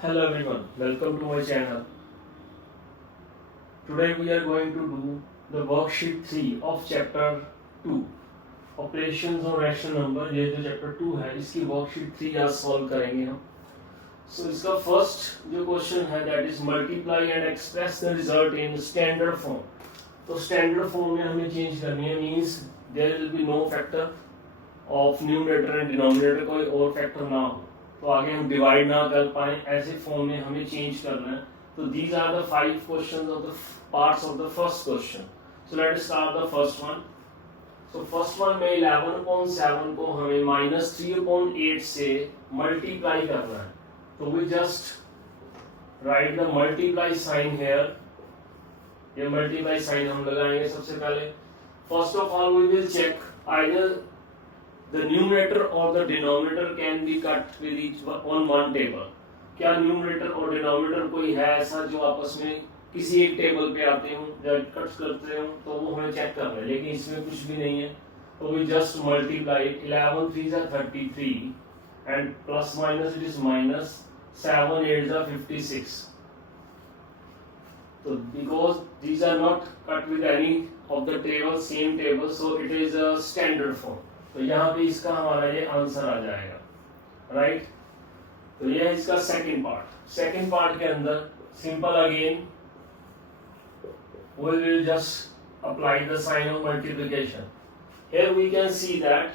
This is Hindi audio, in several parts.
Hello everyone, welcome to my channel. Today we are going to do the worksheet 3 of chapter 2 operations और rational number. ये जो chapter 2 है इसकी worksheet 3 आज solve करेंगे हम. So इसका first जो question है that is multiply and express the result in standard form. तो standard form में हमें change करनी है, means there will be no factor of numerator and denominator, कोई और factor ना हो तो आगे हम डिवाइड ना कर पाए, ऐसे फॉर्म में हमें चेंज करना है. तो these are the 5 questions of the parts of the first question. So let us start the first one. So first one में 11/7 को हमें -3/8 से मल्टीप्लाई करना है. तो we just write the multiply sign here. ये मल्टीप्लाई साइन हम लगाएंगे सबसे पहले. First of all we will check either the numerator or the denominator can be cut with each on one table. क्या numerator और denominator कोई है ऐसा जो आपस में किसी एक टेबल पे आते हो जब कट करते हो तो वो हमें चेक करना है, लेकिन इसमें कुछ भी नहीं है. तो we just multiply 11 3s are 33 and plus minus it is minus 7 8s are 56. So because these are not cut with any of the table same table, so it is a standard form. तो यहाँ पे इसका हमारा ये आंसर आ जाएगा, राइट. तो ये है इसका सेकंड पार्ट. सेकंड पार्ट के अंदर simple again we will just apply the sign of multiplication. Here we can see that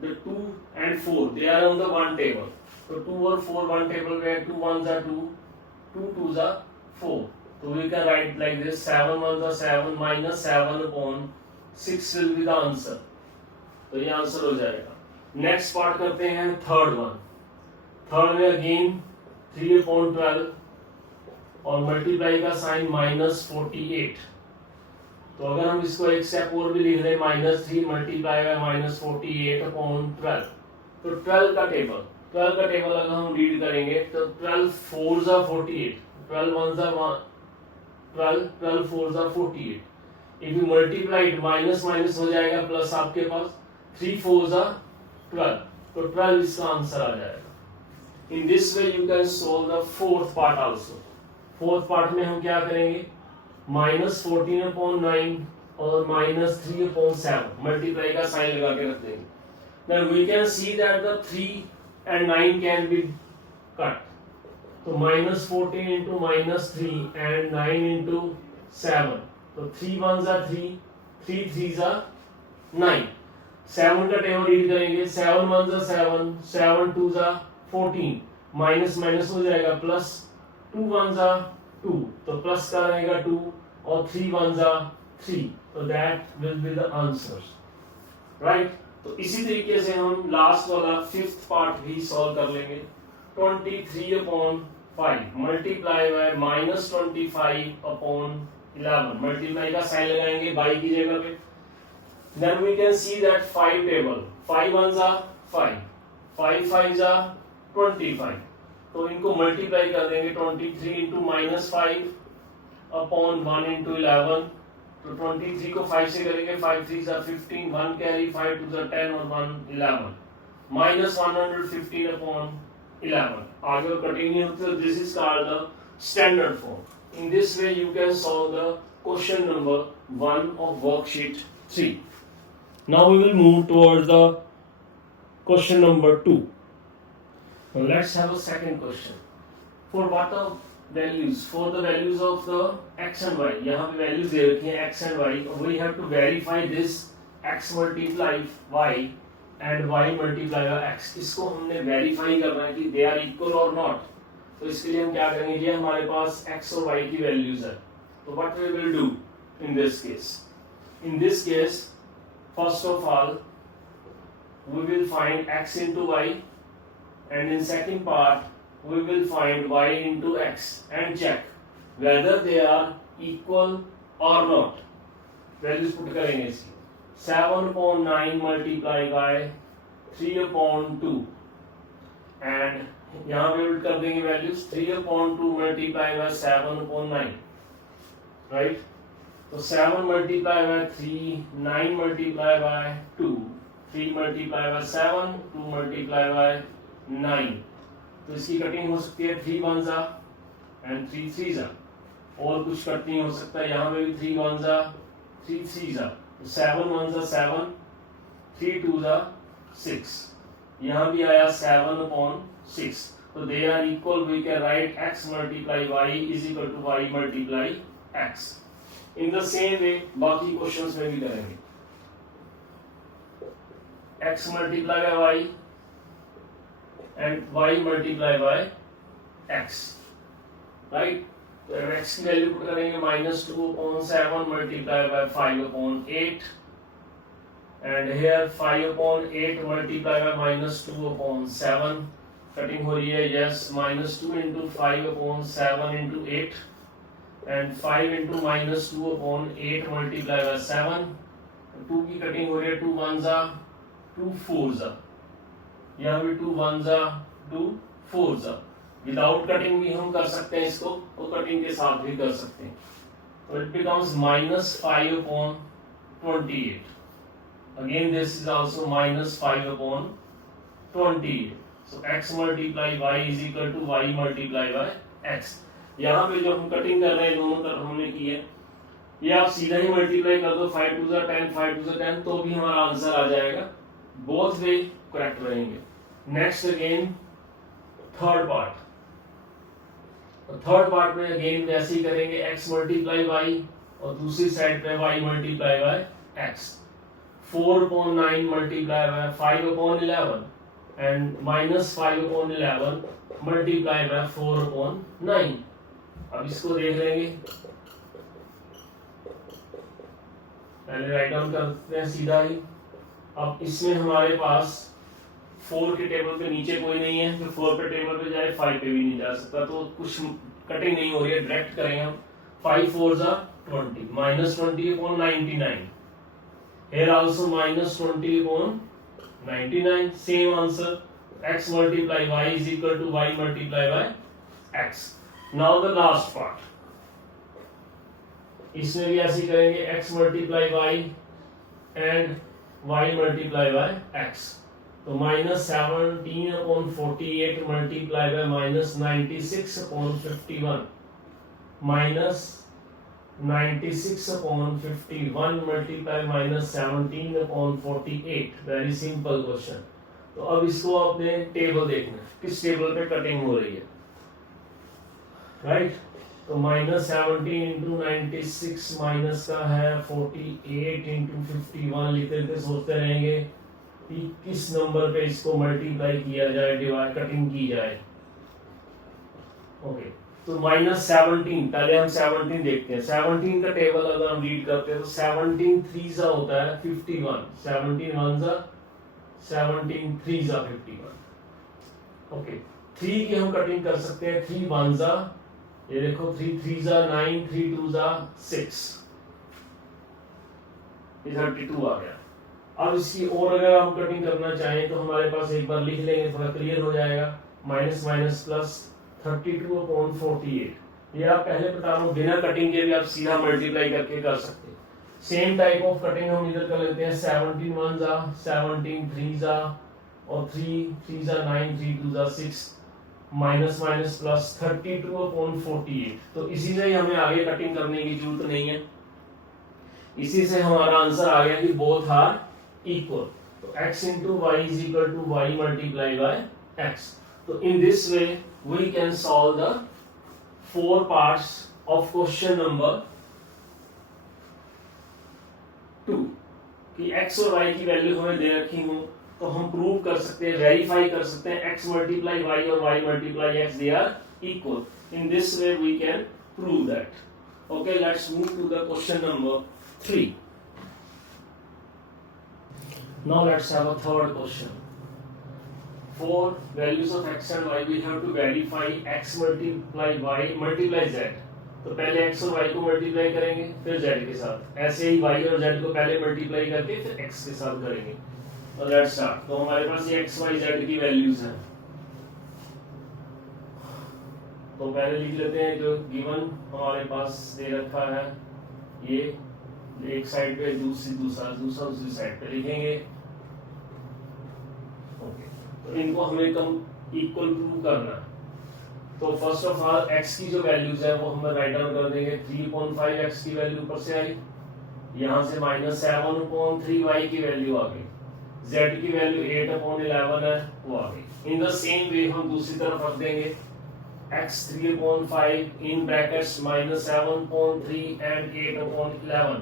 the 2 and 4 they are on the one table. So 2 और 4 one table where 2 1s are 2, 2 2s are 4. So we can write like this: 7 1s are 7 minus 7 upon 6 will be the answer. तो ये आंसर हो जाएगा. नेक्स्ट पार्ट करते हैं थर्ड वन. थर्ड में अगेन 3/12 और मल्टीप्लाई का साइन -48. तो अगर हम इसको एक स्टेप और भी लिख लें -3 मल्टीप्लाई बाय -48/12. तो 12 का टेबल अगर हम रीड करेंगे तो 12 4s are 48, 12 1s are 12, 12 4s are 48. If you multiply it minus minus हो जाएगा प्लस आपके पास 3 4s are 12. तो 12 इसका आंसर आ जाएगा. इन this way you can solve the fourth part also. Fourth part में हम क्या करेंगे, -14/9 और -3/7 मल्टीप्लाई का साइन लगा के रख देंगे. Then we can see that the 3 and 9 can be cut. तो -14 into -3 and 9 into 7. तो 3 1s are 3, 3 3s are 9. 7 का टेबल रीड करेंगे. 7 1s are 7, 7 2s are 14. Minus minus हो जाएगा प्लस 2 1s are 2. तो प्लस का रहेगा 2 और 3 1s are 3. तो that will be the answer, right. तो इसी तरीके से हम लास्ट वाला फिफ्थ पार्ट भी सॉल्व कर लेंगे. 23/5 मल्टीप्लाई बाय -25/11. मल्टीप्लाई का साइन लगाएंगे बाई की जगह पे. Then we can see that 5 table. 5 1s are 5, 5 5s are 25. तो इनको मल्टीप्लाई कर देंगे. 23 into -5/1 into 11. तो 23 को 5 से करेंगे. 5 3s are 15, 1 carry, 5 2s are 10 और 1 11. -115/11. आगे कंटिन्यू. तो this is called the standard form. In this way you can solve the question number 1 of worksheet 3. Now we will move towards the question number 2. Now let's have a second question. For what of values? For the values of the x and y. यहाँ पे values दे रखी हैं x and y. We have to verify this x multiply y and y multiply x. इसको हमने verify करना है कि they are equal or not. तो इसके लिए हम क्या करेंगे, ये हमारे पास x और y की values है. तो what we will do in this case? In this case, first of all, we will find x into y, and in second part, we will find y into x and check whether they are equal or not. Values put करेंगे इसकी. 7/9 multiply by 3/2 and यहाँ पे उल्ट कर देंगे वैल्यूज. 3/2 multiply by 7/9, right. तो 7 multiply bye 3, 9 multiply by 2, 3 multiply by 7, 2 multiply by 9. तो इसकी कटिंग हो सकती है 3 1 जा एंड 3 3 जा, और कुछ कटिंग हो सकता है यहाँ पे भी 3 1 जा 3 3 जा, 7 1 जा 7, 3 2 जा 6, यहाँ भी आया 7/6, तो they are equal, we can write x multiply y is equal to y multiply x। In the same way बाकी क्वेश्चंस में भी करेंगे, x multiply by y and y multiply by x, right. तो x की वैल्यू पुट करेंगे -2/7 multiply by 5/8 and here 5/8 multiply by -2/7, cutting हो रही है, yes, -2 into 5/7 into 8 and 5 into -2/8 multiply bye 7, 2 की कटिंग हो रही है, 2 1 जा 2 4 जा, यहाँ भी 2 1 जा 2 4 जा, विदाउट कटिंग भी हम कर सकते हैं इसको, तो कटिंग के साथ भी कर सकते हैं, तो it becomes -5/28, again this is also -5/28, so x multiply y is equal to y multiply by x। यहाँ पे जो हम कटिंग कर रहे हैं दोनों तरफ हमने की है, ये आप सीधा ही मल्टीप्लाई कर दो, 5 2 जा 10, 5 2 जा 10, तो भी हमारा आंसर आ जाएगा, बोथ वे करेक्ट रहेंगे। Next again third part, third part में अगेन वैसे ही करेंगे, x मल्टीप्लाई y और दूसरी साइड पे y multiply by x, 4/9 multiply by 5/11 and -5/11 multiply by 4/9। अब इसको देख लेंगे, पहले राइट डाउन करते हैं सीधा ही। अब इसमें हमारे पास 4 के टेबल पे नीचे कोई नहीं है, तो 4 पे टेबल पे जाए 5 पे भी नहीं जा सकता, तो कुछ कटिंग नहीं हो रही है, डायरेक्ट करेंगे हम। 5 4 जा 20, -20/99, here also -20/99, same answer, x multiply y is equal to y multiply by x। now the last part, इसमें भी ऐसे करेंगे, x multiply y and y multiply by x, तो -17/48 multiply by -96/51, -96/51 multiply -17/48, very simple question. तो अब इसको आपने टेबल देखना है, किस टेबल पे कटिंग हो रही है, राइट। तो -17 into 96 माइनस का है 48 into 51, लिखते लिखते सोचते रहेंगे कि किस नंबर पे इसको मल्टीप्लाई किया जाए, डिवाइड कटिंग की जाए। ओके, तो -17, पहले हम 17 देखते हैं। 17 का टेबल अगर हम रीड करते हैं तो 17 3 सा होता है 51, 17 1 सा 17 3 सा 51। ओके, 3 की हम कटिंग कर सकते हैं, 3 1 सा, ये देखो 3 3 जा 9, 3 2 जा 6, ये 32 आ गया। अब इसकी और अगर हम कटिंग करना चाहें तो हमारे पास एक बार लिख लेंगे, थोड़ा क्लियर हो जाएगा, माइनस माइनस प्लस 32/48, ये आप पहले बता रहा हूँ, बिना कटिंग के भी आप सीधा मल्टीप्लाई करके कर सकते हैं। सेम टाइप ऑफ कटिंग हम इधर कर लेते हैं, 17 1 जा 17 3 जा और 3 3 जा 9, 3 2 जा 6, माइनस माइनस प्लस 32/48। तो इसी से ही हमें आगे कटिंग करने की जरूरत नहीं है, इसी से हमारा आंसर आ गया कि बोथ आर इक्वल। तो x into y is equal to y multiplied by x। तो in this way we can solve the 4 parts of question number 2 कि x और y की वैल्यू हमें दे रखी हो, तो हम प्रूव कर सकते हैं, वेरीफाई कर सकते हैं x multiply y और y multiply x they are equal। In this way we can prove that। Okay, let's move to the question number 3। Now let's have a third question। For values of x and y we have to verify x multiply y multiply z। तो पहले x और y को मल्टीप्लाई करेंगे फिर z के साथ, ऐसे ही y और z को पहले मल्टीप्लाई करके फिर x के साथ करेंगे। तो लेट्स स्टार्ट। तो हमारे पास ये x y z की वैल्यूज हैं, तो पहले लिख लेते हैं जो गिवन हमारे पास दे रखा है, ये एक साइड पे दूसरी साइड पे लिखेंगे। ओके, तो इनको हमें इक्वल प्रूव करना है। तो फर्स्ट ऑफ ऑल x की जो वैल्यूज है वो हम राइट डाउन कर देंगे। 3/5 x की वैल्यू ऊपर से आई, यहाँ से -7/3 y की वैल्यू आ गई, z की वैल्यू 8/11 है वो आ गई। इन द सेम वे हम दूसरी तरफ रख देंगे x 3/5 इन ब्रैकेट्स -7/3 एंड 8/11।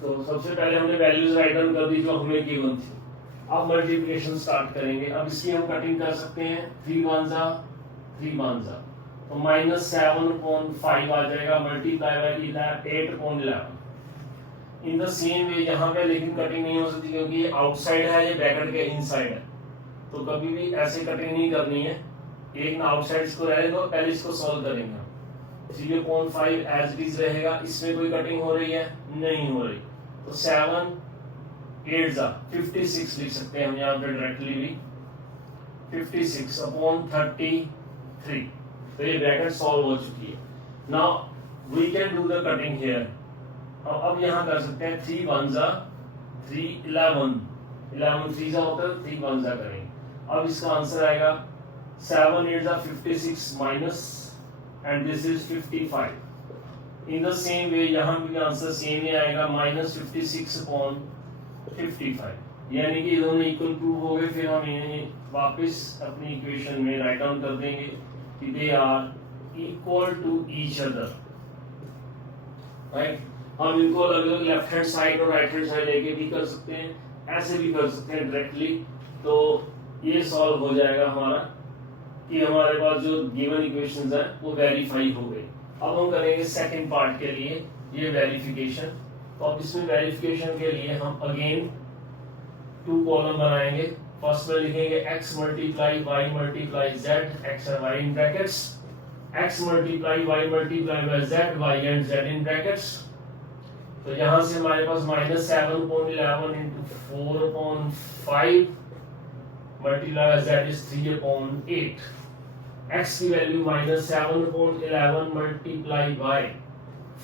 तो सबसे पहले हमने वैल्यूज राइट डाउन कर दी जो हमें गिवन थी। अब मल्टीप्लिकेशन स्टार्ट करेंगे। अब इसकी हम कटिंग कर सकते हैं, 3 1 3 1 तो -7/5 आ जाएगा multiply by 8/11। In the same वे यहाँ पे लेकिन कटिंग नहीं हो सकती क्योंकि ये आउटसाइड है, ये ब्रैकेट के इनसाइड है, तो कभी भी ऐसे कटिंग नहीं करनी है। एक ना आउटसाइड इसको रहे तो पहले इसको सॉल्व करेंगे हम। 3/5 एज इट इज रहेगा, इसमें कोई कटिंग हो रही है नहीं हो रही, तो 7 8 56 लिख सकते हैं हम यहाँ पे डायरेक्टली भी 56/33। तो ये ब्रैकेट सॉल्व हो चुकी है। Now we can do the cutting here. अब यहाँ कर सकते हैं 3 1 3 11 11 3 होता है, 3 1 करेंगे। अब इसका आंसर आएगा 7 8 56 minus and this is 55। In the same वे यहाँ भी आंसर सेम ही आएगा -56/55, यानी कि दोनों इक्वल प्रूव हो गए। फिर हम इन्हें वापस अपनी इक्वेशन में राइट डाउन कर देंगे कि they are equal to each other, right. हम इनको अलग अलग लेफ्ट हैंड साइड और राइट हैंड साइड लेके भी कर सकते हैं, ऐसे भी कर सकते हैं डायरेक्टली। तो ये सॉल्व हो जाएगा हमारा कि हमारे पास जो गिवन इक्वेशंस है वो वेरीफाई हो गई। अब हम करेंगे सेकंड पार्ट के लिए ये वेरिफिकेशन। तो अब इसमें वेरिफिकेशन के लिए हम अगेन 2 कॉलम बनाएंगे। फर्स्ट में लिखेंगे x multiply y multiply z, x and y in brackets, x multiply y multiply by z, y and z in brackets। तो यहाँ से हमारे पास -7/11 into 4/5 multiply z is 3/8। x की value -7/11 multiply by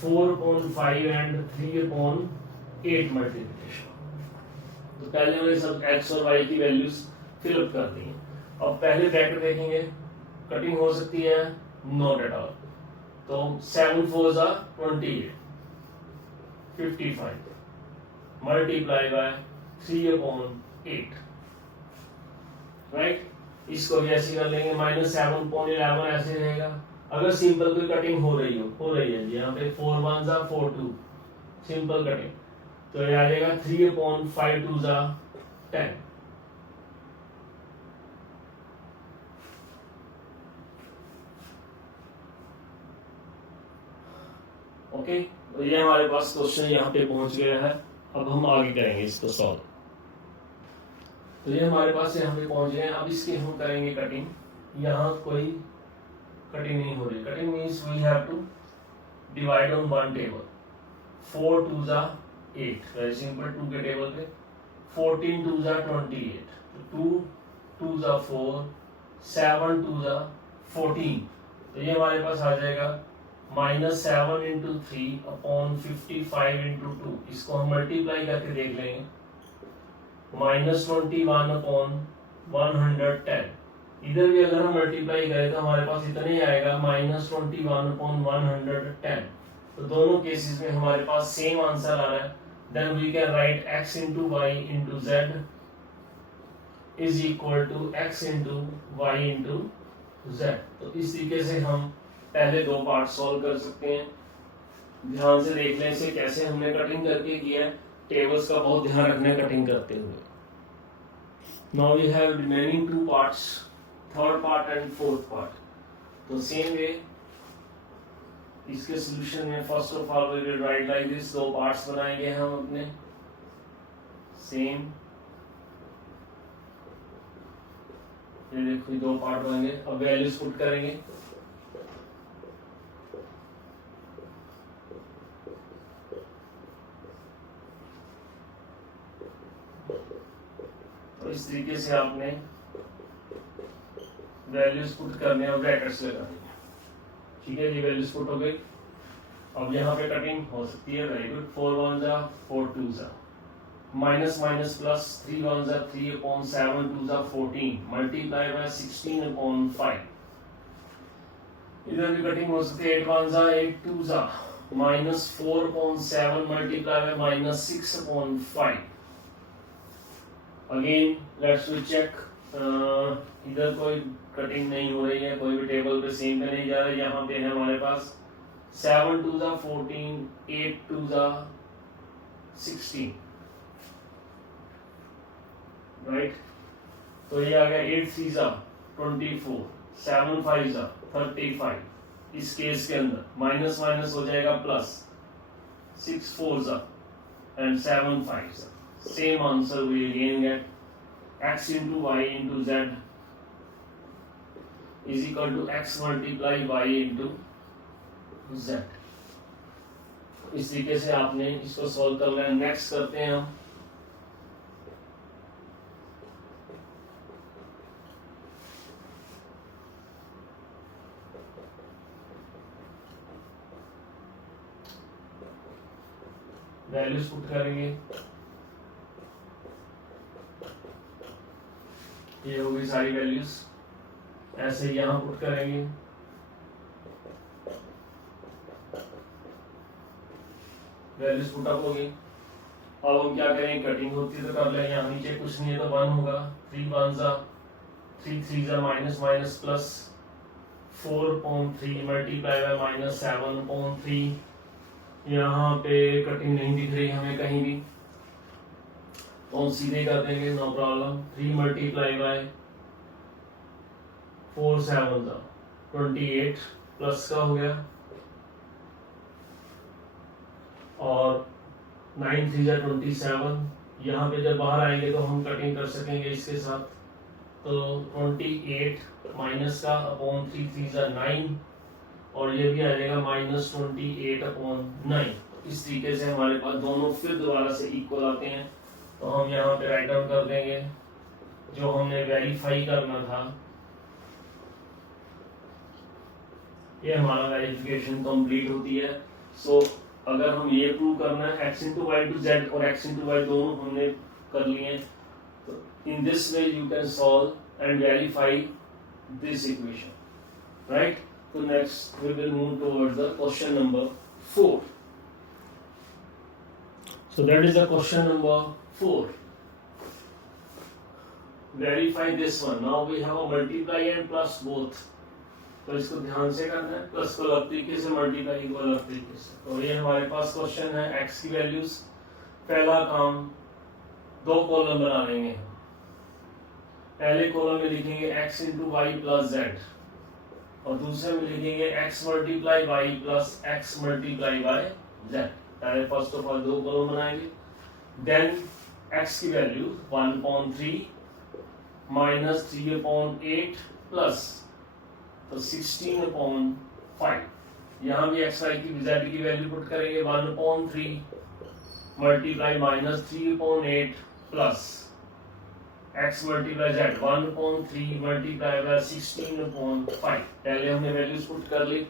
4/5 and 3/8 multiplication. तो पहले हमने सब x और y की वैल्यूज फिलअप कर दी हैं। अब पहले ब्रैकेट देखेंगे, कटिंग हो सकती है नॉट एट ऑल। तो 7 4 28 55 मल्टीप्लाई बाय 3/8, राइट। इसको भी ऐसे कर लेंगे, -7/11 ऐसे रहेगा। अगर सिंपल कोई कटिंग हो रही है यहाँ पे 4 1 4 2 सिंपल कटिंग, तो ये आ जाएगा 3/5 2 10। ओके, तो ये हमारे पास क्वेश्चन यहाँ पे पहुंच गया है। अब हम आगे करेंगे इसको सॉल्व। तो ये हमारे पास यहाँ पे पहुंच गए। अब इसके हम करेंगे कटिंग। यहाँ कोई कटिंग नहीं हो रही। Cutting means we have to divide on one table. 4 2 8, very simple. 2 के टेबल पे 14 2 28, 2 2 4, 7 2 14। तो ये हमारे पास आ जाएगा -7 into 3/55 into 2। इसको हम मल्टीप्लाई करके देख लेंगे, -21/110। इधर भी अगर हम मल्टीप्लाई करें तो हमारे पास इतना ही आएगा, -21/110। तो दोनों केसेस में हमारे पास सेम आंसर आ रहा है। Then we can write x into y into z is equal to x into y into z। तो इस तरीके से हम पहले 2 पार्ट सॉल्व कर सकते हैं। ध्यान से देख लें इसे कैसे हमने कटिंग करके किया है। टेबल्स का बहुत ध्यान रखना है कटिंग करते हुए। Now we have remaining 2 parts, third part and fourth part. तो सेम वे इसके सॉल्यूशन में first of all we will write like this. 2 parts बनाएंगे हम अपने सेम। ये देखो 2 पार्ट बनेंगे। अब वैल्यूज पुट करेंगे। तो इस तरीके से आपने वैल्यूज पुट करने और ब्रैकेट्स लगाने। ठीक है जी, वैल्यूज पुट हो गई। अब यहाँ पे कटिंग हो सकती है, very good. 4 1 4 2 minus minus plus, 3 1 जा 3 अपॉन 7 2 जा 14 मल्टीप्लाई बाय 16 अपॉन 5। इधर भी कटिंग हो सकती है, 8 1 जा 8 2 जा minus 4 upon 7 multiply by minus 6 upon 5। Again let's we check, इधर कोई कटिंग नहीं हो रही है, कोई भी टेबल पे सेम पे नहीं जा रहा है। यहाँ पे है हमारे पास 7 2 जा 14, 8 2 जा 16, राइट। तो ये आ गया 8 3 जा 24, 7 5 जा 35। इस केस के अंदर माइनस माइनस हो जाएगा प्लस, 6 4 जा एंड 7 5 जा। Same answer we again get x into y into z is equal to x multiply y into z। इस तरीके से आपने इसको सॉल्व करना है। नेक्स्ट करते हैं हम वैल्यूज पुट करेंगे। ये होगी सारी वैल्यूज, ऐसे यहां पुट करेंगे। वैल्यूज पुट अप होगी। अब हम क्या करें, कटिंग होती है तो कर लें। यहाँ नीचे कुछ नहीं है तो 1 होगा, 3 1 जा 3 3 जा minus minus plus 4 upon 3 multiply by minus 7 upon 3। यहाँ पे कटिंग नहीं दिख रही हमें कहीं भी, तो हम सीधे कर देंगे, नो प्रॉब्लम। 3 मल्टीप्लाई बाय 4 7 जा 28 प्लस का हो गया, और 9 3 जा 27। यहाँ पे जब बाहर आएंगे तो हम कटिंग कर सकेंगे इसके साथ। तो 28 माइनस का अपॉन 3 3 जा 9, और ये भी आ जाएगा माइनस 28 अपॉन 9। इस तरीके से हमारे पास दोनों फिर दोबारा से इक्वल आते हैं। तो हम यहाँ पे राइट डाउन कर देंगे जो हमने वेरीफाई करना था। ये हमारा वेरिफिकेशन कंप्लीट होती है। सो अगर हम ये प्रूव करना है x into Y to Z और x इंटू वाई दोनों हमने कर लिए, तो in this way you can solve and verify this equation, right. तो next we will move towards the question number 4। So that is the question number 4. Verify this one. Now we have a multiply and plus both. तो इसको ध्यान से करना है, प्लस को अलग तरीके से, मल्टीप्लाई को अलग तरीके से। तो ये हमारे पास क्वेश्चन है, x की वैल्यूज। पहला काम, 2 कॉलम बना लेंगे। पहले कॉलम में लिखेंगे x into Y plus Z, और दूसरे में लिखेंगे x multiply Y plus x multiply by Z. पहले फर्स्ट ऑफ ऑल 2 कॉलम बनाएंगे। देन x की वैल्यू 1/3 माइनस 3/8 प्लस तो 16/5। यहाँ भी x y की z की वैल्यू पुट करेंगे, 1/3 multiply minus 3/8 plus x multiply z 1/3 multiply by 16/5। पहले हमने वैल्यूज पुट कर ली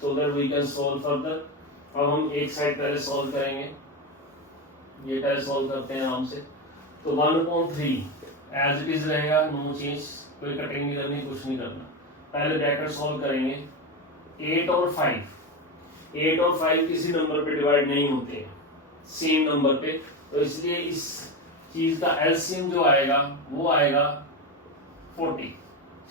so that we can solve further. अब हम एक साइड पहले सॉल्व करेंगे, ये पहले सॉल्व करते हैं आराम से। तो 1/3 एज इट इज रहेगा, नो चेंज, कोई कटिंग नहीं करनी, कुछ नहीं करना। पहले ब्रैकेट सॉल्व करेंगे। 8 और 5 किसी नंबर पे डिवाइड नहीं होते सेम नंबर पे, तो इसलिए इस चीज का एलसीएम जो आएगा वो आएगा 40,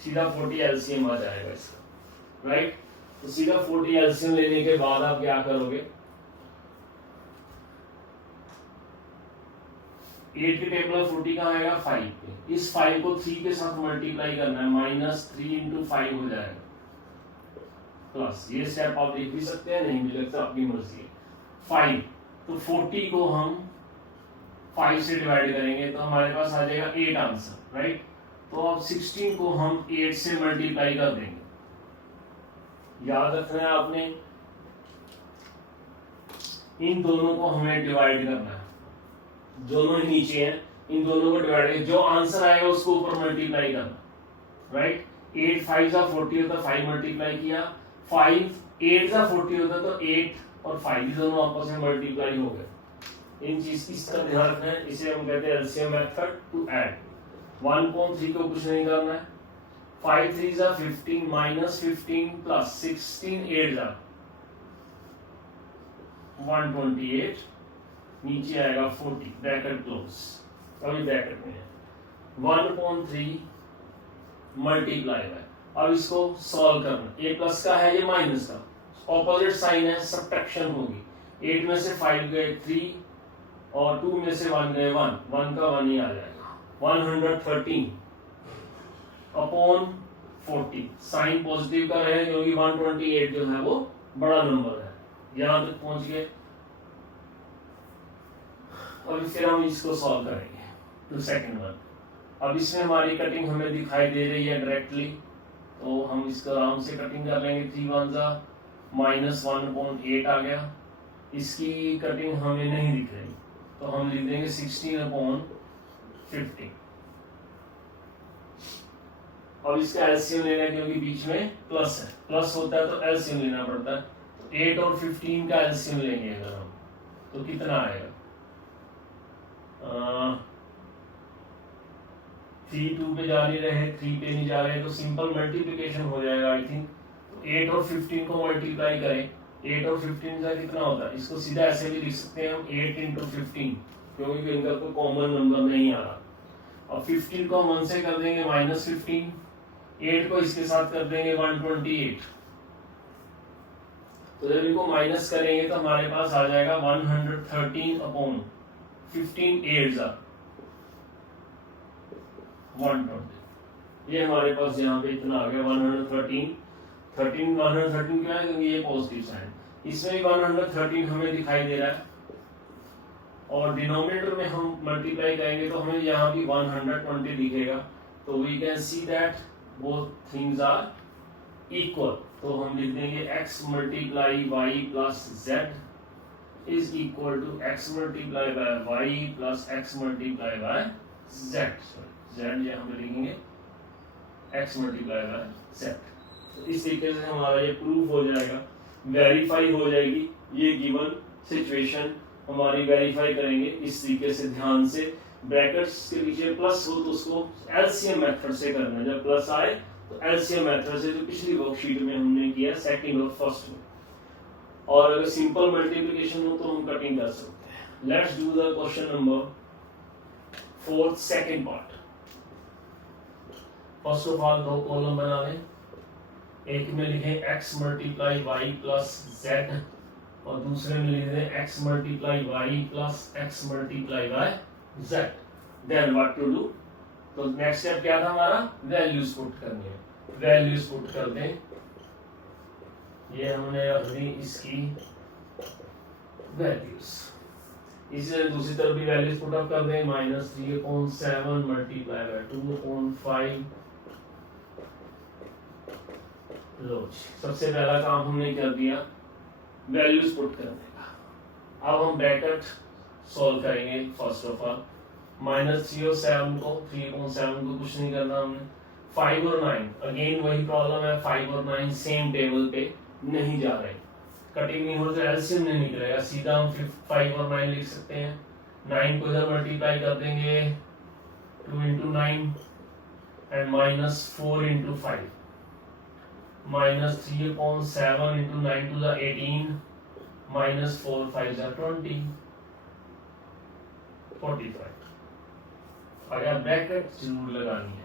सीधा 40 एलसीएम आ जाएगा इसका, राइट। तो सीधा 40 एलसीएम लेने के बाद आप क्या करोगे, 8 के टेबल में 40 कहाँ आएगा, 5 पे। इस 5 को 3 के साथ मल्टीप्लाई करना है, -3 इंटू 5 हो जाएगा प्लस। ये स्टेप आप देख भी सकते हैं, नहीं भी लगता, अपनी मर्जी है। 5 तो 40 को हम 5 से डिवाइड करेंगे तो हमारे पास आ जाएगा 8 आंसर, राइट। तो अब 16 को हम 8 से मल्टीप्लाई कर देंगे। याद रखना है आपने, इन दोनों को हमें डिवाइड करना है, दोनों ही नीचे हैं, इन दोनों को डिवाइड, जो आंसर आएगा उसको ऊपर मल्टीप्लाई करना, राइट। 8 5 जा 40 होता, 5 मल्टीप्लाई किया, 5 8 जा 40 होता तो 8 और 5 दोनों आपस में मल्टीप्लाई हो गए। इन चीज इसका ध्यान रखना है, इसे हम कहते हैं एलसीएम मेथड टू ऐड। 1.3 को कुछ नहीं करना है, 5 3 जा 15 माइनस 15 प्लस 16 8 जा 128, नीचे आएगा 40, ब्रैकेट क्लोज, अभी ब्रैकेट में है 1.3 मल्टीप्लाई बाय। अब इसको सॉल्व करना, ए प्लस का है ये माइनस का, ऑपोजिट साइन है, सब्ट्रैक्शन होगी। 8 में से 5 गए 3 और 2 में से 1 गए 1, 1 का 1 ही आ जाएगा 113 अपॉन 40। साइन पॉजिटिव का है क्योंकि 128 जो है वो बड़ा नंबर है। यहां तक पहुंच गए, और फिर हम इसको सॉल्व करेंगे टू सेकंड वन। अब इसमें हमारी कटिंग हमें दिखाई दे रही है डायरेक्टली, तो हम इसको आराम से कटिंग कर लेंगे। 3 1 जा माइनस 1/8 आ गया, इसकी कटिंग हमें नहीं दिख रही तो हम लिख देंगे 16/50। अब इसका एलसीएम लेना है क्योंकि बीच में प्लस है, प्लस होता है तो एलसीएम लेना पड़ता है। तो 8 और 15 का एलसीएम लेंगे अगर हम, तो कितना आएगा 3 2 पे जा नहीं रहे, 3 पे नहीं जा रहे, तो सिंपल मल्टीप्लिकेशन हो जाएगा आई थिंक। तो 8 और 15 को मल्टीप्लाई करें, 8 और 15 का कितना होता है, इसको सीधा ऐसे भी लिख सकते हैं हम 8 × 15, क्योंकि इनका कोई कॉमन नंबर नहीं आ रहा। अब 15 को हम 1 से कर देंगे -15, 8 को इसके साथ कर देंगे 128, तो जब इनको माइनस करेंगे तो हमारे पास आ जाएगा 113/15 8 जा 120। ये हमारे पास यहाँ पे इतना आ गया 113 क्या है क्योंकि ये पॉजिटिव साइन, इसमें भी 113 हमें दिखाई दे रहा है, और डिनोमिनेटर में हम मल्टीप्लाई करेंगे तो हमें यहाँ भी 120 दिखेगा। तो we can see that both things are equal, तो हम लिख देंगे x multiply y plus z is equal to x multiply by y plus x multiply by z। z यहाँ पे लिखेंगे x मल्टीप्लाई बाय z। तो इस तरीके से हमारा ये प्रूफ हो जाएगा, वेरीफाई हो जाएगी, ये गिवन सिचुएशन हमारी वेरीफाई करेंगे इस तरीके से। ध्यान से ब्रैकेट्स के पीछे प्लस हो तो उसको एलसीएम मेथड से करना है, जब प्लस आए तो एलसीएम मेथड से, जो पिछली वर्कशीट में हमने किया सेकंड और फर्स्ट में। और अगर सिंपल मल्टीप्लिकेशन हो तो हम कटिंग कर सकते हैं। Let's do the question number 4 second part. First of all 2 column बना लें, एक में लिखें x multiply y plus z और दूसरे में लिख दें x multiply y plus x multiply by z। Then what to do, तो नेक्स्ट स्टेप क्या था हमारा, वैल्यूज पुट करनी है। वैल्यूज पुट कर दें, ये हमने रख दी इसकी वैल्यूज, इसे दूसरी तरफ भी वैल्यूज पुट अप कर दें। -3/7 मल्टीप्लाई बाय 2/5। लो सबसे पहला काम हमने कर दिया वैल्यूज पुट करने का। अब हम ब्रैकेट सॉल्व करेंगे। फर्स्ट ऑफ ऑल -3 और 7 को, 3/7 को कुछ नहीं करना हमने। 5 और 9 अगेन वही प्रॉब्लम है, 5 और 9 सेम टेबल पे नहीं जा रहे, कटिंग नहीं हो रही, एलसीएम नहीं निकलेगा, सीधा हम 5 और 9 लिख सकते हैं। 9 को इधर मल्टीप्लाई कर देंगे 2 × 9 एंड -4 × 5, -3/7 × 9 to the 18, -4 5 जा 20, 45। अगर ब्रैकेट जरूर लगानी है।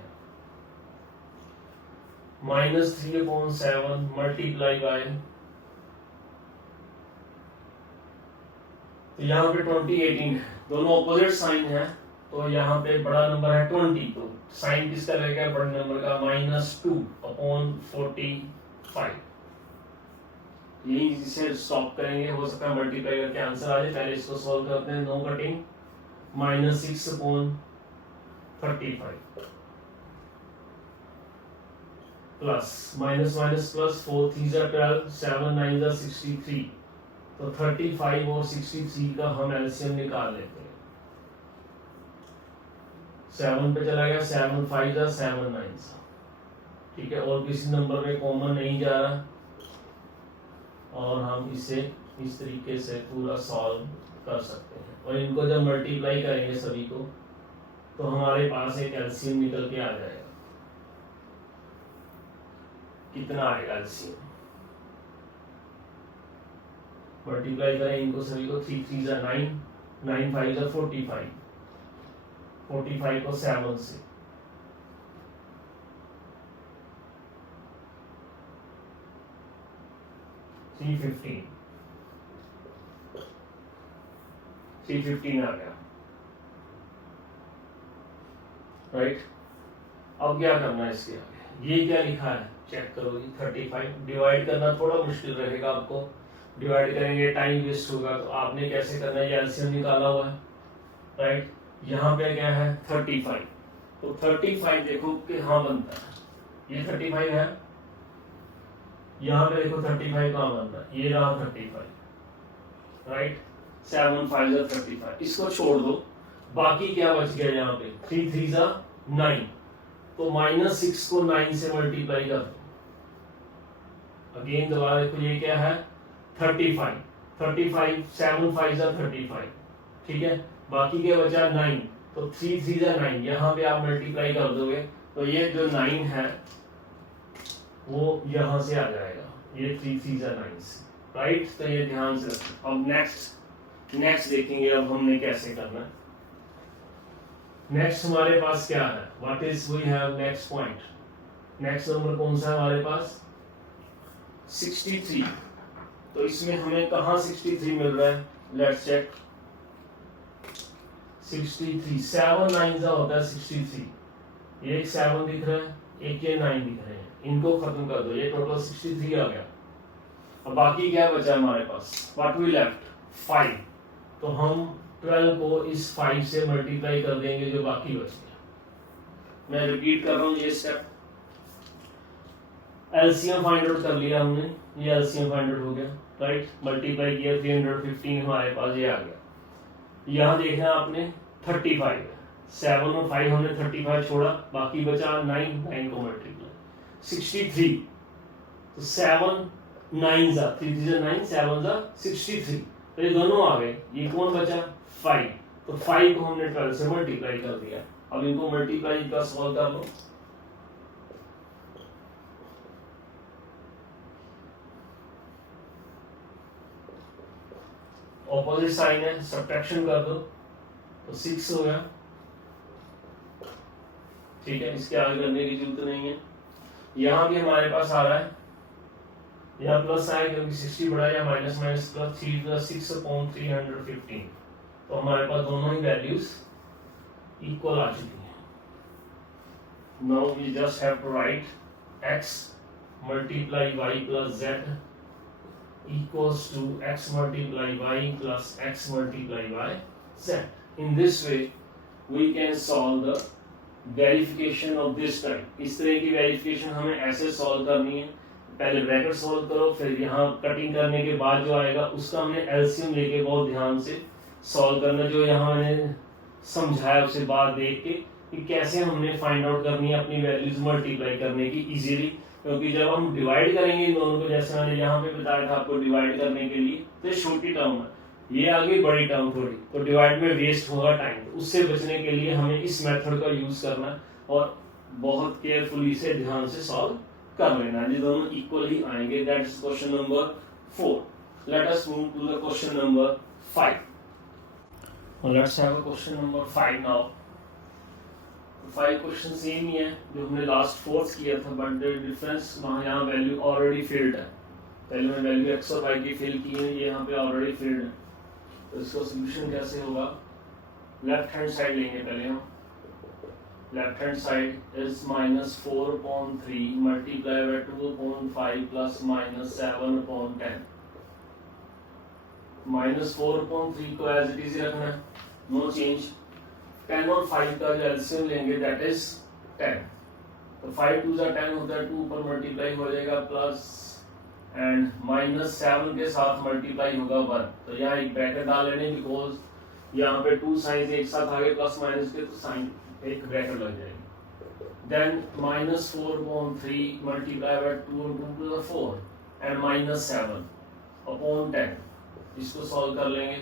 -3/7 मल्टीप्लाई बाय, तो यहाँ पे 20 18 है, दोनों ऑपोजिट साइन है, तो यहाँ पे बड़ा नंबर है 20, तो साइन किसका रहेगा, बड़े नंबर का, -2/45। यही इसे स्टॉप करेंगे, हो सकता है मल्टीप्लाई करके आंसर आ जाए। पहले इसको सॉल्व करते हैं, नो कटिंग। -6/35 प्लस प्लस 4 3 12 7 9 63, तो 35 और 63 का हम एलसीएम निकाल लेते हैं। 7 पे चला गया, 7 5 7 9, ठीक है, और किसी नंबर में कॉमन नहीं जा रहा, और हम इसे इस तरीके से पूरा सॉल्व कर सकते हैं। और इनको जब मल्टीप्लाई करेंगे सभी को तो हमारे पास एक एलसीएम निकल के आ जाएगा। कितना आएगा एलसीएम? मल्टीप्लाई करें इनको सभी को, 3 3 जा 9, 9 5 जा 45, 45 को 7 से 315 आ गया, राइट। अब क्या करना है इसके आगे? ये क्या लिखा है चेक करो जी। 35 डिवाइड करना थोड़ा मुश्किल रहेगा आपको, डिवाइड करेंगे टाइम वेस्ट होगा। तो आपने कैसे करना है, ये एलसीएम निकाला हुआ है, राइट। यहाँ पे क्या है 35, तो 35 देखो कि हाँ बनता है, ये 35 है। यहाँ पे देखो 35 कहाँ बनता है, ये रहा 35, राइट। 7 5 जा 35, इसको छोड़ दो, बाकी क्या बच गया यहाँ पे, 3 3 जा 9, तो -6 को 9 से मल्टीप्लाई कर दो। अगेन दोबारा देखो ये क्या है 35, 35 7 5 जा 35, ठीक है। बाकी क्या बचा 9, तो 3 3 जा 9, यहाँ पे आप मल्टीप्लाई कर दोगे तो ये जो 9 है वो यहाँ से आ जाएगा, ये 3 3 जा 9 से, राइट। तो ये ध्यान से रखो। अब नेक्स्ट देखेंगे अब हमने कैसे करना है। नेक्स्ट हमारे पास क्या है, what is we have next point. Next number कौन सा है हमारे पास 63। तो इसमें हमें कहाँ 63 मिल रहा है, लेट्स चेक। 63 7 9 जा होता है 63, ये एक 7 दिख रहा है, एक ये 9 दिख रहे हैं, इनको खत्म कर दो, ये टोटल 63 आ गया। अब बाकी क्या बचा हमारे पास, व्हाट वी लेफ्ट 5, तो हम 12 को इस 5 से मल्टीप्लाई कर देंगे जो बाकी बच गया। मैं रिपीट कर रहा हूँ ये स्टेप। एलसीएम फाइंड आउट कर लिया हमने, ये एलसीएम फाइंड आउट हो गया, राइट। मल्टीप्लाई किया 315 हमारे पास ये आ गया। यहाँ देखना आपने 35 7 और 5 हमने 35 छोड़ा, बाकी बचा 9 को मल्टीप्लाई 63, तो 7 9 जा 3 3 जा 9 7 जा 63, तो ये दोनों आ गए। ये कौन बचा 5, तो 5 को हमने 12 से मल्टीप्लाई कर दिया। अब इनको मल्टीप्लाई का सॉल्व कर लो। ऑपोजिट साइन है, सब्ट्रैक्शन कर दो तो 6 हो गया, ठीक है। इसके आगे करने की जरूरत नहीं है। यहाँ भी हमारे पास आ रहा है, यहाँ प्लस आएगा क्योंकि 60 बड़ा या माइनस प्लस 3 6 अपॉन 315, तो हमारे पास दोनों ही वैल्यूज इक्वल आ चुकी हैं। Now we just have to write x multiply y plus z equals to x multiply y plus x multiply y z. In this way we can solve the verification of this type. इस तरह की वेरिफिकेशन हमें ऐसे सॉल्व करनी है, पहले ब्रैकेट सॉल्व करो, फिर यहाँ कटिंग करने के बाद जो आएगा उसका हमने एलसीएम लेके बहुत ध्यान से सॉल्व करना, जो यहाँ मैंने समझाया उसे बात देख के कि कैसे हमने फाइंड आउट करनी है अपनी वैल्यूज मल्टीप्लाई करने की इजीली। क्योंकि जब हम डिवाइड करेंगे इन दोनों को, जैसे मैंने यहाँ पे बताया था आपको डिवाइड करने के लिए, तो छोटी टर्म है, ये आ गई बड़ी टर्म थोड़ी, तो डिवाइड में वेस्ट होगा टाइम, तो उससे बचने के लिए हमें इस मेथड का यूज करना है और बहुत केयरफुली से ध्यान से सॉल्व कर लेना है। ये दोनों इक्वली आएंगे। That is question number 4। Let us move to the question number 5। Let's have a question number 5 now. 5 question same ही है जो हमने लास्ट 4th किया था, बट द डिफरेंस वहाँ यहाँ वैल्यू ऑलरेडी फिल्ड है। पहले मैं वैल्यू x और y की फिल की है, ये यहाँ पे ऑलरेडी फिल्ड है। तो इसका सोल्यूशन कैसे होगा, लेफ्ट हैंड साइड लेंगे पहले हम। Left hand side is -4/3 multiply by 2/5 plus -7/10। -4/3 को एज इट इज रखना है, नो चेंज। 10 और 5 का जो एलसीएम लेंगे दैट इज 10, तो 5 2 10 होता है, 2 ऊपर मल्टीप्लाई हो जाएगा प्लस एंड -7 के साथ मल्टीप्लाई होगा 1, तो यहाँ एक ब्रैकेट डाल लेने बिकॉज यहाँ पे 2 साइंस एक साथ आगे प्लस माइनस के, तो साइन एक ब्रैकेट लग जाएगी। देन -4/3 मल्टीप्लाई बाय 2 2 4 एंड -7/10, इसको सॉल्व कर लेंगे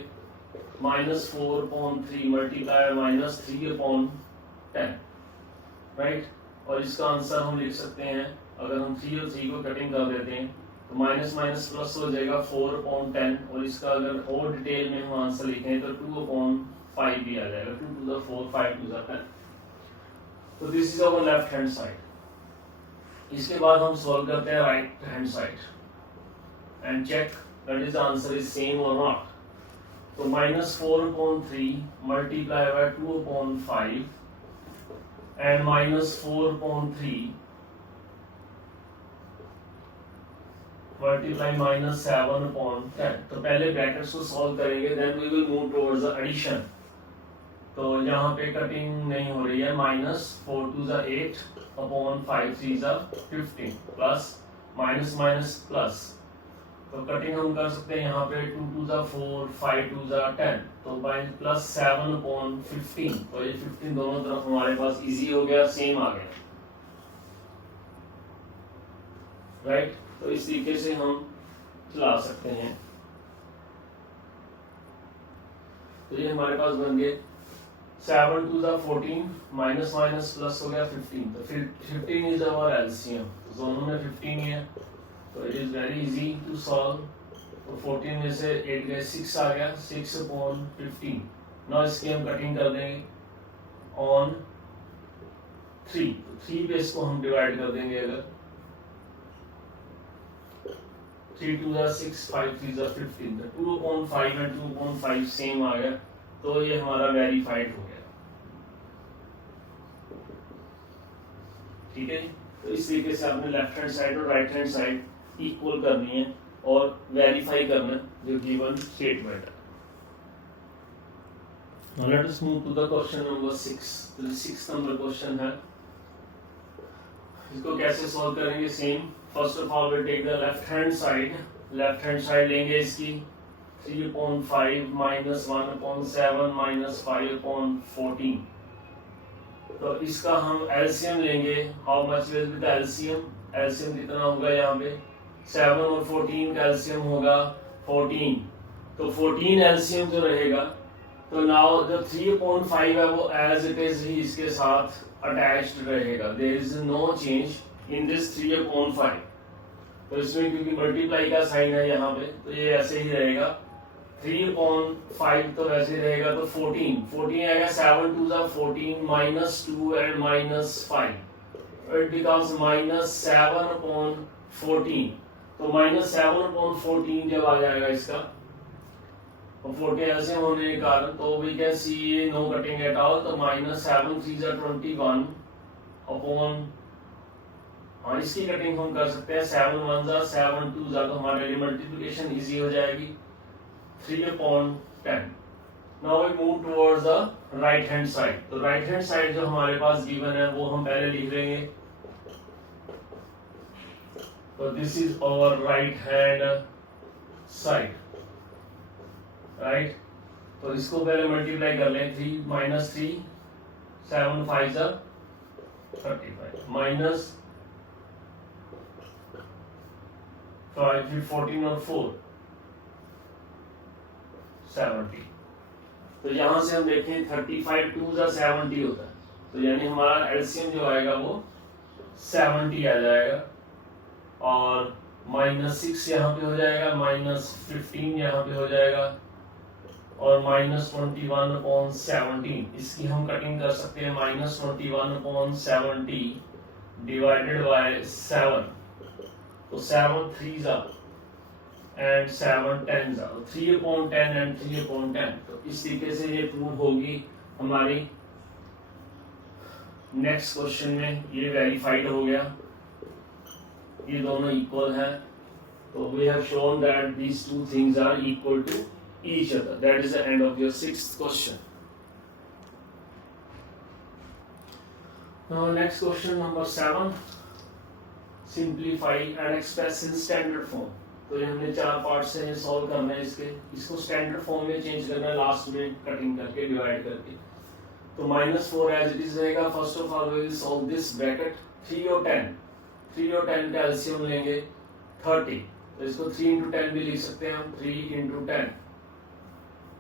-4/3 मल्टीप्लाई -3/10, राइट। और इसका आंसर हम लिख सकते हैं, अगर हम 3 और 3 को कटिंग कर देते हैं तो माइनस माइनस प्लस हो जाएगा 4/10, और इसका अगर और डिटेल में हम आंसर लिखें तो 2/5 भी आ जाएगा, 2 to the 4, 5 to the 10। तो this is our left hand side. इसके बाद हम सॉल्व करते हैं right hand side and check that is answer is same और नॉट। तो -4/3 मल्टीप्लाई बाय 2/5 एंड -4/3 मल्टीप्लाई -7/10। तो पहले ब्रैकेट्स को सॉल्व करेंगे, then we will move towards the addition. तो यहाँ पे कटिंग नहीं हो रही है, -4 to the 8/5 3 15 plus minus minus plus, तो कटिंग हम कर सकते हैं यहाँ पे 2 to the 4 5 to the 10, तो बाय प्लस 7/15। तो ये 15 दोनों तरफ हमारे पास इजी हो गया, सेम आ गया, राइट। तो इस तरीके से हम चला सकते हैं। तो ये हमारे पास बन गए 7 to the 14 minus minus plus हो गया 15, तो फिर 15 इज अवर एलसीएम, तो दोनों में 15 ही है, तो it is very easy to solve. तो 14 में से 8 गए 6 आ गया, 6/15। नाउ इसकी हम कटिंग कर देंगे ऑन 3, तो 3 पे इसको हम डिवाइड कर देंगे, अगर 3 to the 6 5 3 the 15, तो 2/5 एंड 2/5 सेम आ गया, तो ये हमारा वेरीफाइड हो गया, ठीक है। तो इस तरीके से आपने लेफ्ट हैंड साइड और राइट हैंड साइड इक्वल करनी है और वेरीफाई करना जो गिवन स्टेटमेंट है। Now let us move to the question number 6। तो 6 नंबर क्वेश्चन है, इसको कैसे सॉल्व करेंगे, same. First of all we take the left hand side लेंगे इसकी 3/5 -1/7 -5/14। तो इसका हम एलसीएम लेंगे, how much will be the LCM कितना होगा, यहाँ पे 7 और 14 का एलसीएम होगा 14, तो 14 एलसीएम जो रहेगा, तो नाउ जो 3/5 है वो एज इट इज ही इसके साथ अटैच्ड रहेगा, there is no change in this 3/5। तो इसमें क्योंकि मल्टीप्लाई का साइन है यहाँ पे, तो ये ऐसे ही रहेगा, 3/5 तो वैसे ही रहेगा, तो 14 आएगा, 7 to the 14 -2 and -5, it becomes -7/14। तो -7/14 जब आ जाएगा इसका, और 14 ऐसे होने के कारण, तो we can see no cutting at all, तो -7 3 21 अपॉन, हाँ इसकी कटिंग हम कर सकते हैं, 7 1 7 2 तो हमारे लिए मल्टीप्लिकेशन इजी हो जाएगी, 3/10। Now we move towards the right hand side. तो राइट हैंड साइड जो हमारे पास गिवन है वो हम पहले लिख लेंगे, तो this is our right hand side, right. तो इसको पहले मल्टीप्लाई कर लें, 3 - 3 7 5 35 माइनस 5 फिर 14 और 4 70। तो यहां से हम देखें 35 2 70 होता है, तो यानी हमारा एलसीएम जो आएगा वो 70 आ जाएगा, और -6 यहाँ पे हो जाएगा, -15 यहाँ पे हो जाएगा, और -21/17। इसकी हम कटिंग कर सकते हैं, -21/70 डिवाइडेड बाय 7, तो 7 3 एंड 7 10 3/10 एंड 3/10। तो इस तरीके से ये प्रूव होगी हमारी। नेक्स्ट क्वेश्चन में ये वेरीफाइड हो गया, ये दोनों इक्वल है, तो we have shown that these two things are equal to each other. That is the end of your 6th question. Now next question number 7, simplify and express in standard form। तो ये हमने 4 पार्ट से सॉल्व करना है, इसको स्टैंडर्ड फॉर्म में चेंज करना है, लास्ट में कटिंग करके डिवाइड करके। तो -4 एज इट इज रहेगा। First of all we will solve this bracket 3 और 10 का एलसीएम लेंगे 30, तो इसको 3 × 10 भी लिख सकते हैं हम, 3 × 10,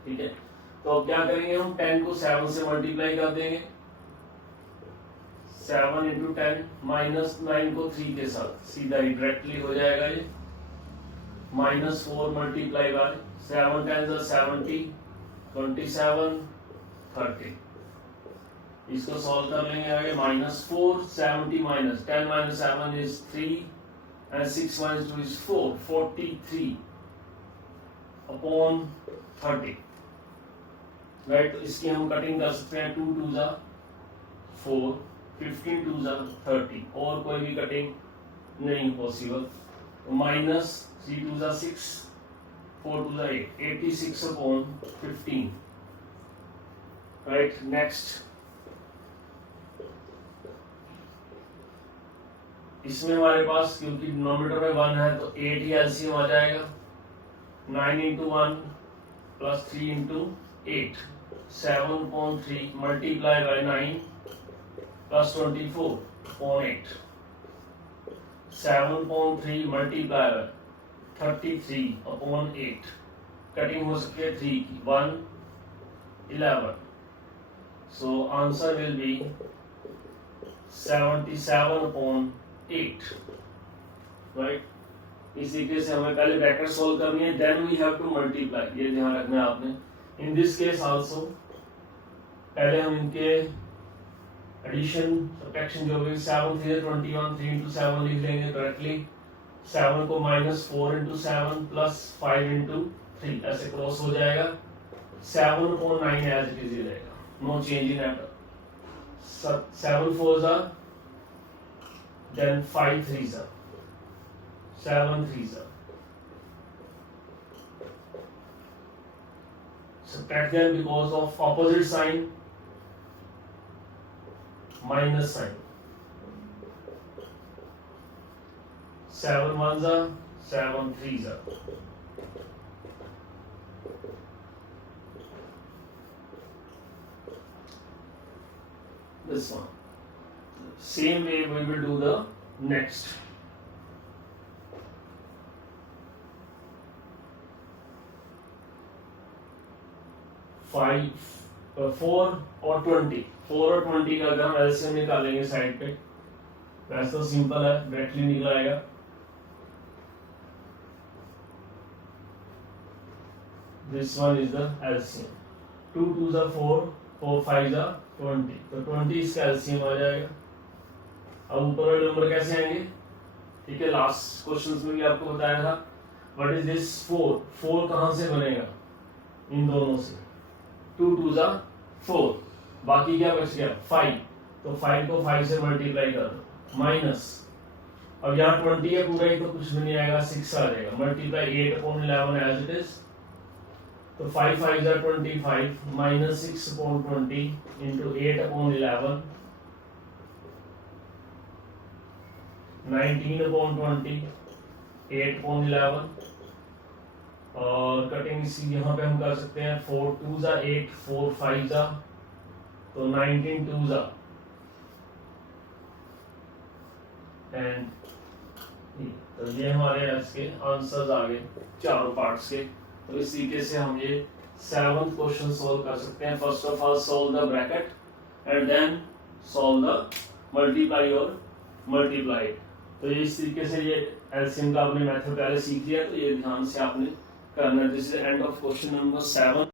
ठीक है, तो अब क्या करेंगे हम 10 को 7 से मल्टीप्लाई कर देंगे, 7 इंटू 10 माइनस 9 को 3 के साथ सीधा ही डायरेक्टली हो जाएगा ये, -4 मल्टीप्लाई बाय 7 10 70 27 30। इसको सॉल्व कर लेंगे आगे, -4 70 minus 10 minus 7 is 3 and 6 minus 2 is 4, 43 upon 30, right. तो इसकी हम कटिंग कर सकते हैं, 2 2 जा 4, 15 2 जा 30, और कोई भी कटिंग नहीं पॉसिबल। -3 2 जा 6, 4 2 जा 8, 86 अपॉन 15, राइट। नेक्स्ट इसमें हमारे पास क्योंकि डिनोमिनेटर में 1 है तो 8 ही एलसीएम आ जाएगा, 9 into 1 plus 3 into 8, 7/3 multiply by 9 plus 24 upon 8, 7/3 multiply by 33 upon 8, cutting हो सकती है 3 की, 1 11, so answer will be 77 upon 8, right. इस तरीके से हमें पहले ब्रैकेट सोल्व करनी है, then we have to multiply, ये ध्यान रखना है आपने। इन दिस केस आल्सो पहले हम इनके एडिशन सब्ट्रैक्शन जो भी 7 3 21, 3 इंटू 7 लिख लेंगे डायरेक्टली, 7 को -4 इंटू 7 प्लस 5 इंटू 3 ऐसे क्रॉस हो जाएगा, 7/9 एज इट इज रहेगा, नो चेंज इन एट, 7 4 जा, then 5 3s are 7 3s are, subtract them because of opposite sign, minus sign, 7 1s are 7 3s are, this one. Same way we will do the next. Five, 4 और 20, 4 और 20 का अगर हम एलसीएम निकालेंगे साइड पे, वैसे तो सिंपल है, डायरेक्टली निकल आएगा। This one is the LCM. 2 2s are 4, 4 5s are 20, तो 20 इसका एलसीएम आ जाएगा। अब ऊपर वाले नंबर कैसे आएंगे, ठीक है, लास्ट क्वेश्चंस में भी आपको बताया था। व्हाट इज दिस 4, 4 कहां से बनेगा, इन दोनों से, 2 2 जा 4, बाकी क्या बच गया 5, तो 5 को 5 से मल्टीप्लाई कर दो, माइनस, अब यहाँ 20 है पूरा ही तो कुछ भी नहीं आएगा, 6 आ जाएगा, मल्टीप्लाई 8/11 एज इट इज, तो 5 5 जा 25 माइनस 6/20 इंटू 8/11, 19/20, 8/11, और कटिंग इसी यहाँ पे हम कर सकते हैं, 4 2 जा 8, 4 5 जा, तो 19 2 जा, एंड तो ये हमारे इसके आंसर्स आ गए चारों पार्ट्स के। तो इस तरीके से हम ये 7th क्वेश्चन सोल्व कर सकते हैं। First of all solve the bracket and then solve the multiply और मल्टीप्लाई। तो ये इस तरीके से ये एलसीएम का आपने मेथड पहले सीख लिया, तो ये ध्यान से आपने करना है। This is end of question number 7।